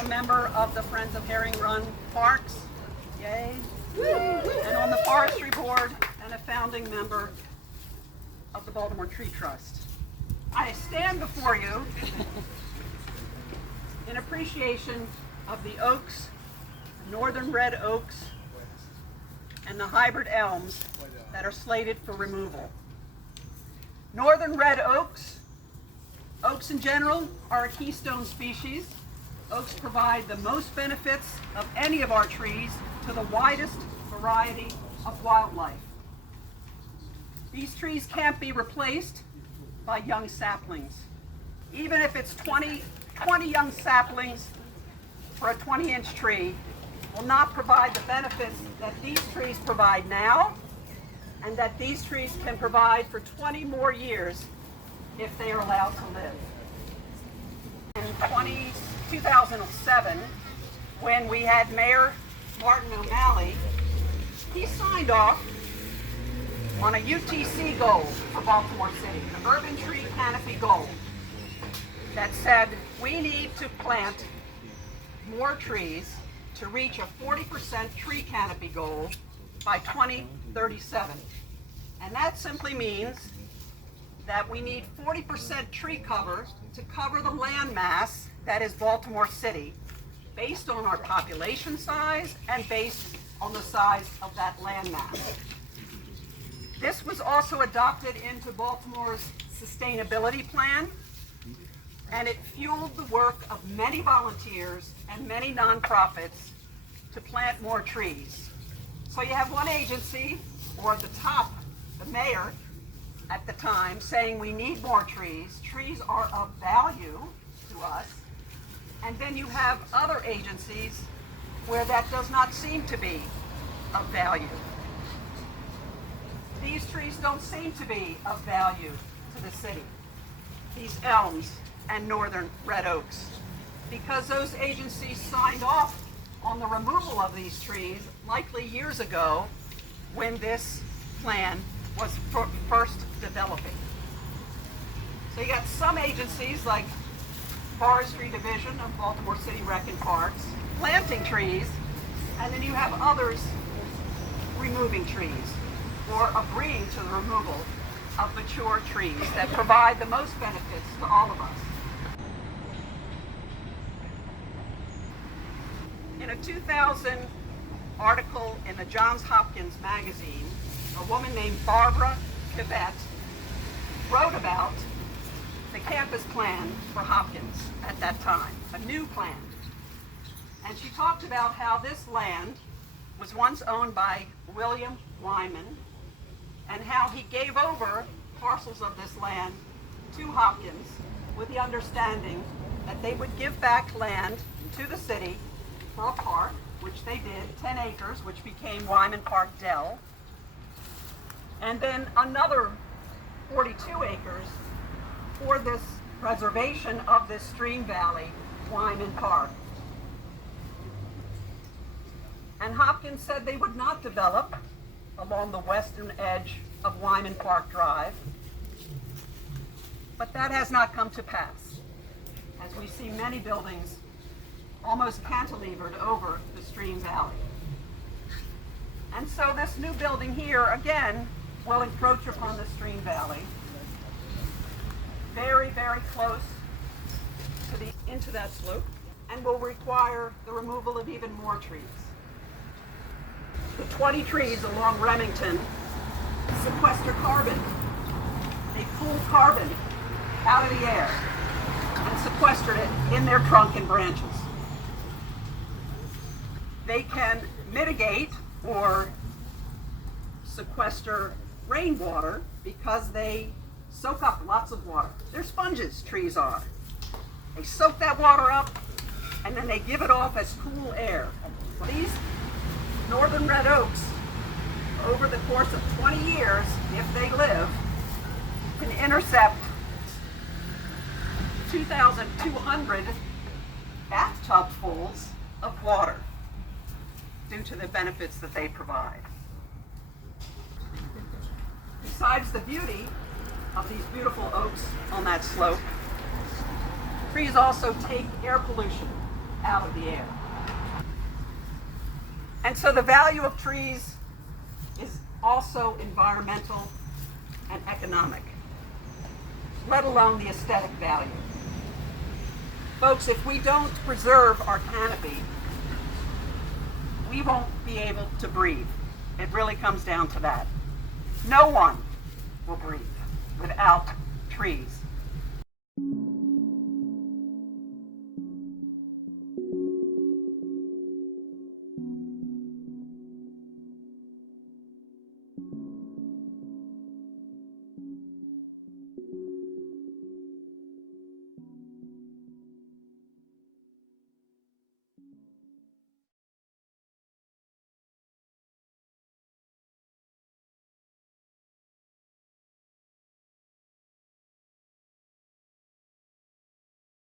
a member of the Friends of Herring Run Parks, yay, and on the Forestry Board, and a founding member of the Baltimore Tree Trust. I stand before you in appreciation of the oaks, northern red oaks, and the hybrid elms that are slated for removal. Northern red oaks in general, are a keystone species. Oaks provide the most benefits of any of our trees to the widest variety of wildlife. These trees can't be replaced by young saplings. Even if it's 20 young saplings for a 20-inch tree, will not provide the benefits that these trees provide now, and that these trees can provide for 20 more years if they are allowed to live. In 2007, when we had Mayor Martin O'Malley, he signed off on a UTC goal for Baltimore City, an urban tree canopy goal, that said we need to plant more trees to reach a 40% tree canopy goal by 2037. And that simply means that we need 40% tree cover to cover the land mass that is Baltimore City, based on our population size and based on the size of that land mass. This was also adopted into Baltimore's sustainability plan, and it fueled the work of many volunteers and many nonprofits to plant more trees. So you have one agency, or the top, the mayor at the time, saying we need more trees. Trees are of value to us. And then you have other agencies where that does not seem to be of value. These trees don't seem to be of value to the city, these elms and northern red oaks, because those agencies signed off on the removal of these trees likely years ago when this plan was first developing. So you got some agencies like Forestry Division of Baltimore City Rec and Parks planting trees, and then you have others removing trees or agreeing to the removal of mature trees that provide the most benefits to all of us. In a 2000 article in the Johns Hopkins magazine, a woman named Barbara Kivett wrote about the campus plan for Hopkins at that time, a new plan. And she talked about how this land was once owned by William Wyman, and how he gave over parcels of this land to Hopkins with the understanding that they would give back land to the city for a park, which they did, 10 acres, which became Wyman Park Dell, and then another 42 acres for this preservation of this stream valley, Wyman Park. And Hopkins said they would not develop along the western edge of Wyman Park Drive, but that has not come to pass, as we see many buildings almost cantilevered over the stream valley. And so this new building here, again, will encroach upon the stream valley, very, very close to into that slope, and will require the removal of even more trees. The 20 trees along Remington sequester carbon. They pull carbon out of the air and sequestered it in their trunk and branches. They can mitigate or sequester rainwater because they soak up lots of water. They're sponges, trees are. They soak that water up and then they give it off as cool air. These northern red oaks, over the course of 20 years, if they live, can intercept 2,200 bathtubfuls of water due to the benefits that they provide. Besides the beauty of these beautiful oaks on that slope, trees also take air pollution out of the air. And so the value of trees is also environmental and economic, let alone the aesthetic value. Folks, if we don't preserve our canopy, we won't be able to breathe. It really comes down to that. No one will breathe without trees.